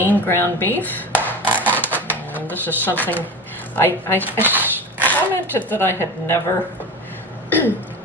lean ground beef. And this is something I commented that I had never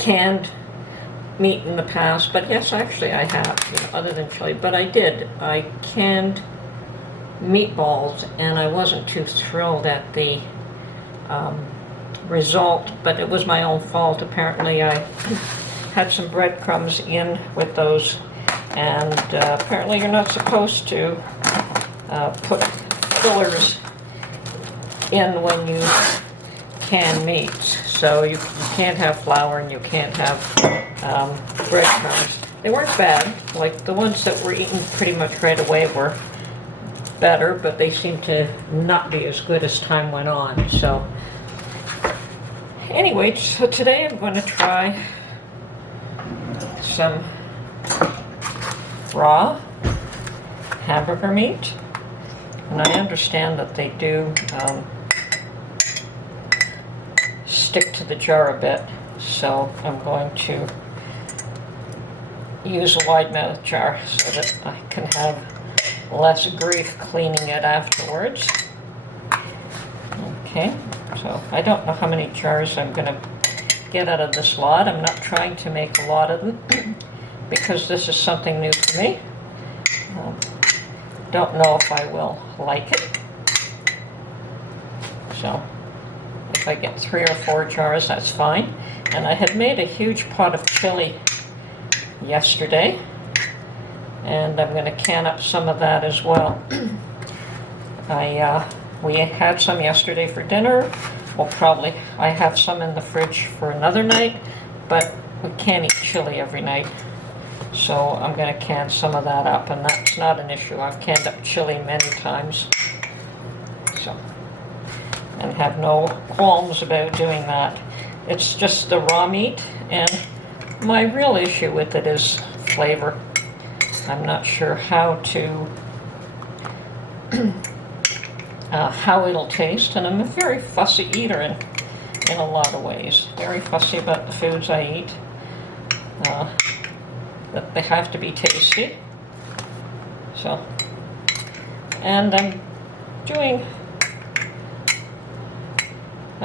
canned meat in the past, but yes, actually I have, you know, other than chili, but I did. I canned meatballs, and I wasn't too thrilled at the result, but it was my own fault. Apparently I had some breadcrumbs in with those, and apparently you're not supposed to put fillers in when you can meats. So you can't have flour and you can't have breadcrumbs. They weren't bad. Like the ones that were eaten pretty much right away were better, but they seemed to not be as good as time went on. So anyway, so today I'm going to try some raw hamburger meat, and I understand that they do stick to the jar a bit, so I'm going to use a wide mouth jar so that I can have less grief cleaning it afterwards. Okay, so I don't know how many jars I'm going to get out of this lot. I'm not trying to make a lot of them because this is something new for me. Don't know if I will like it. So if I get 3 or 4 jars, that's fine. And I had made a huge pot of chili yesterday, and I'm going to can up some of that as well. We had some yesterday for dinner. I have some in the fridge for another night, but we can't eat chili every night. So I'm going to can some of that up, and that's not an issue. I've canned up chili many times. So, and have no qualms about doing that. It's just the raw meat, and my real issue with it is flavor. I'm not sure how to how it'll taste, and I'm a very fussy eater in a lot of ways. Very fussy about the foods I eat. That they have to be tasty. So, and I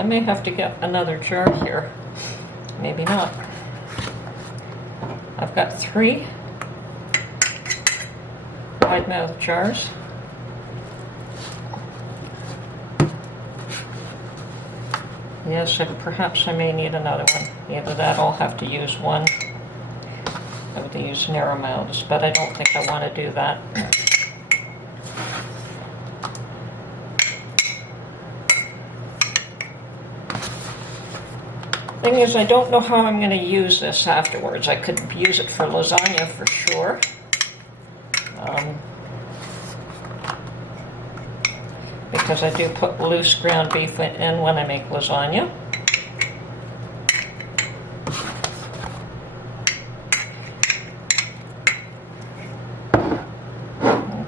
may have to get another jar here. Maybe not. I've got 3 wide mouth jars. Yes, perhaps I may need another one. Either that or I'll have to use one. I have to use narrow mouths, but I don't think I want to do that. Thing is, I don't know how I'm going to use this afterwards. I could use it for lasagna for sure. Because I do put loose ground beef in when I make lasagna.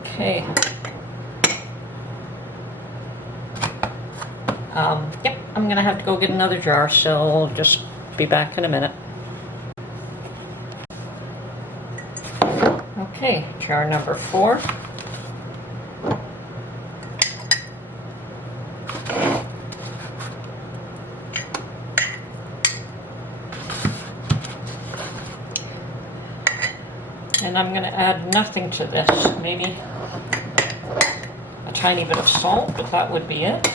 Okay. Yep, I'm gonna have to go get another jar, so I'll just be back in a minute. Okay, jar number 4. And I'm going to add nothing to this, maybe a tiny bit of salt, but that would be it.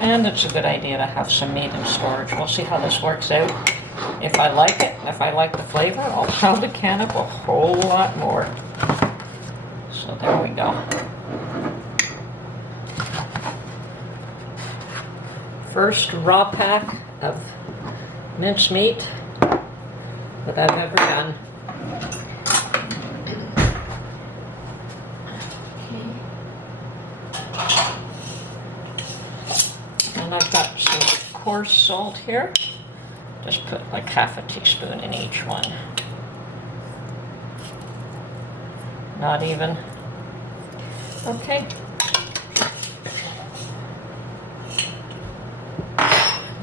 And it's a good idea to have some meat in storage. We'll see how this works out. If I like it, if I like the flavor, I'll probably can up a whole lot more. So there we go. First raw pack of mincemeat that I've ever done. And I've got some coarse salt here. Just put like half a teaspoon in each one. Not even. Okay.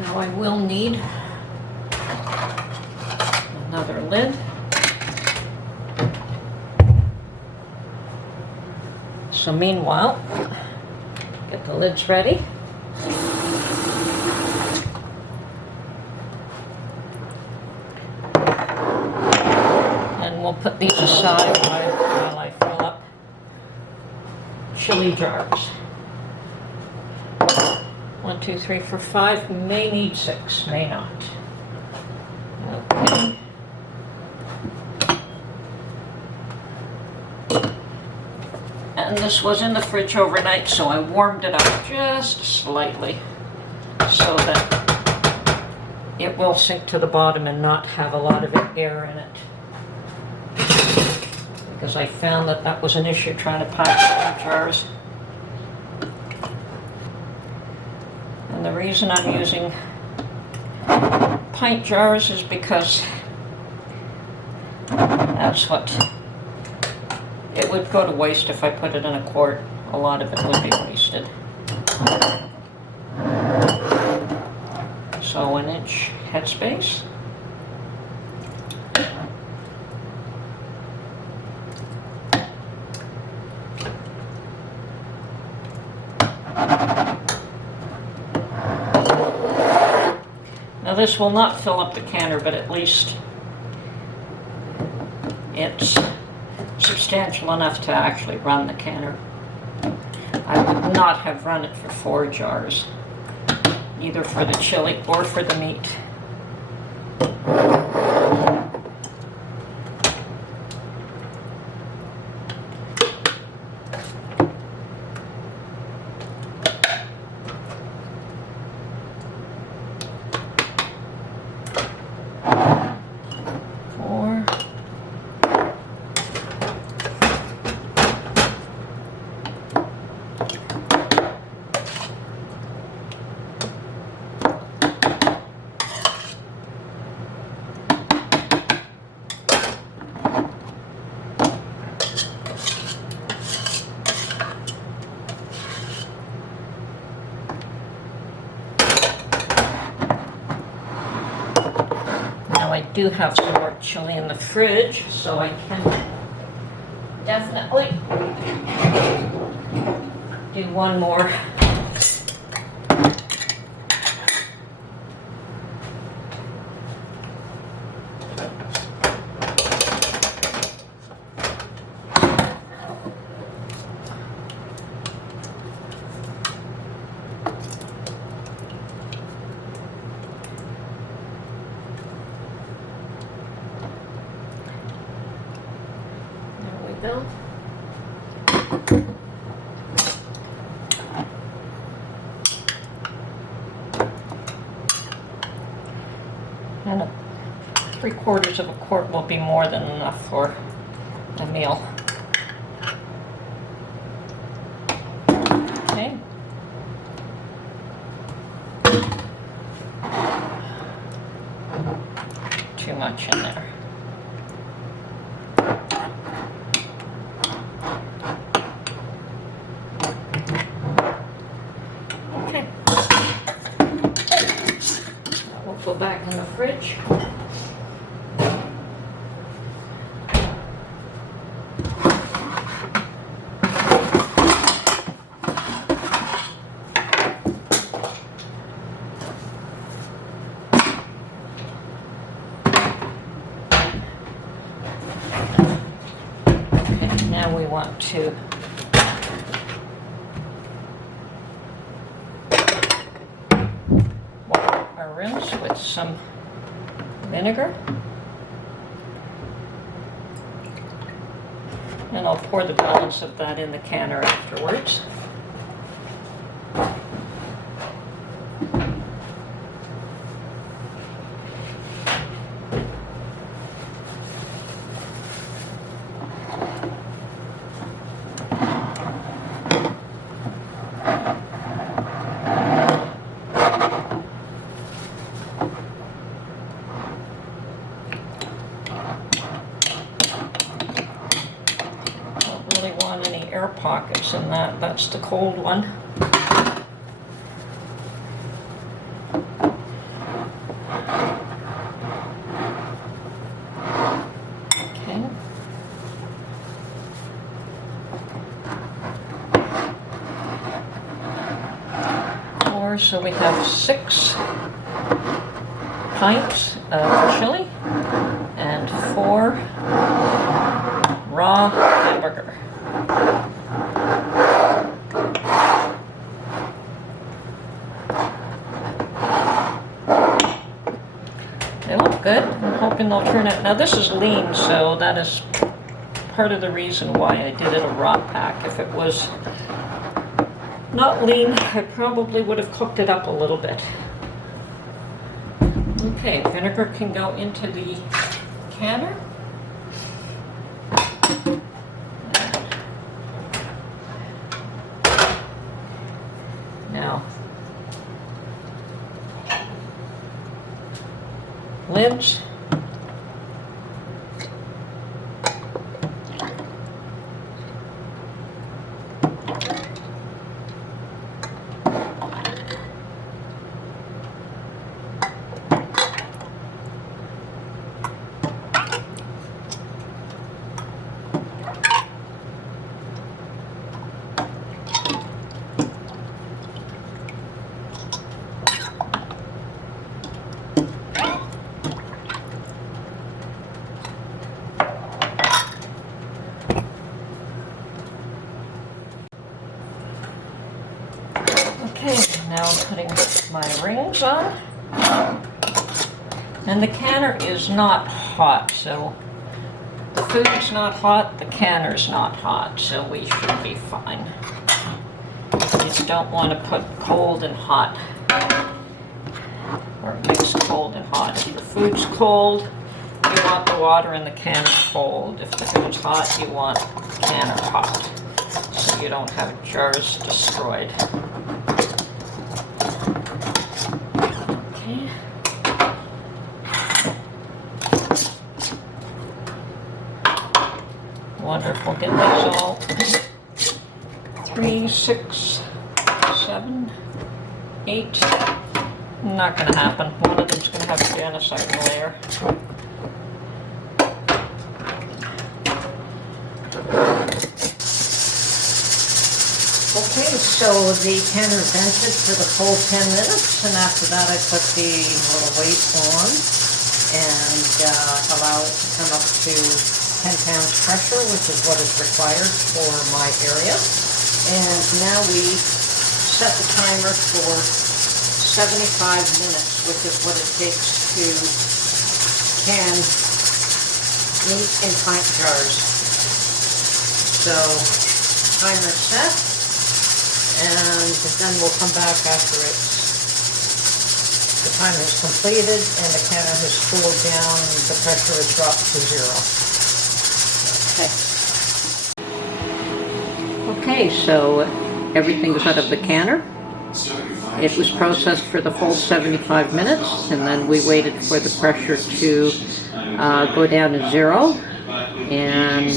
Now I will need another lid. So meanwhile, get the lids ready. And we'll put these aside while I fill up chili jars. 1, 2, 3, 4, 5. May need 6, may not. Okay. And this was in the fridge overnight, so I warmed it up just slightly so that it will sink to the bottom and not have a lot of air in it. Because I found that that was an issue trying to pack jars. And the reason I'm using pint jars is because that's what it would go to waste if I put it in a quart. A lot of it would be wasted. So 1 inch headspace. Now this will not fill up the canner, but at least it's substantial enough to actually run the canner. I would not have run it for 4 jars, either for the chili or for the meat. I do have some more chili in the fridge, so I can definitely do one more. Go. And 3/4 of a quart will be more than enough for a meal. Okay. Too much in there. Go back in the fridge. Okay, now we want to rinse with some vinegar, and I'll pour the balance of that in the canner afterwards. Air pockets in that. That's the cold one. Okay. so we have 6 pints of chili and 4 raw hamburger. They look good. I'm hoping they'll turn out. Now this is lean, so that is part of the reason why I did it a raw pack. If it was not lean, I probably would have cooked it up a little bit. Okay, vinegar can go into the canner. Now, lids. Okay, now I'm putting my rings on. And the canner is not hot, so the food's not hot, the canner's not hot, so we should be fine. You just don't want to put cold and hot, or mix cold and hot. If the food's cold, you want the water in the canner cold. If the food's hot, you want the canner hot, so you don't have jars destroyed. Okay. Wonderful. Get these all 3, 6, 7, 8. Not going to happen. One of them's going to have to be on a second layer. Okay, so the canner vented for the full 10 minutes, and after that I put the little weight on and allow it to come up to 10 pounds pressure, which is what is required for my area. And now we set the timer for 75 minutes, which is what it takes to can meat in pint jars. So, timer set, and then we'll come back after the timer is completed and the canner has cooled down and the pressure has dropped to 0. Okay, so everything's out of the canner. It was processed for the full 75 minutes, and then we waited for the pressure to go down to 0, and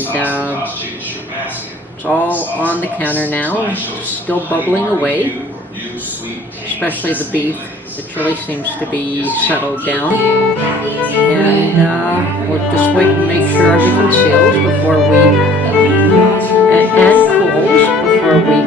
it's all on the counter now, still bubbling away, especially the beef. The chili seems to be settled down, and we'll just wait and make sure everything seals before we, and cools before we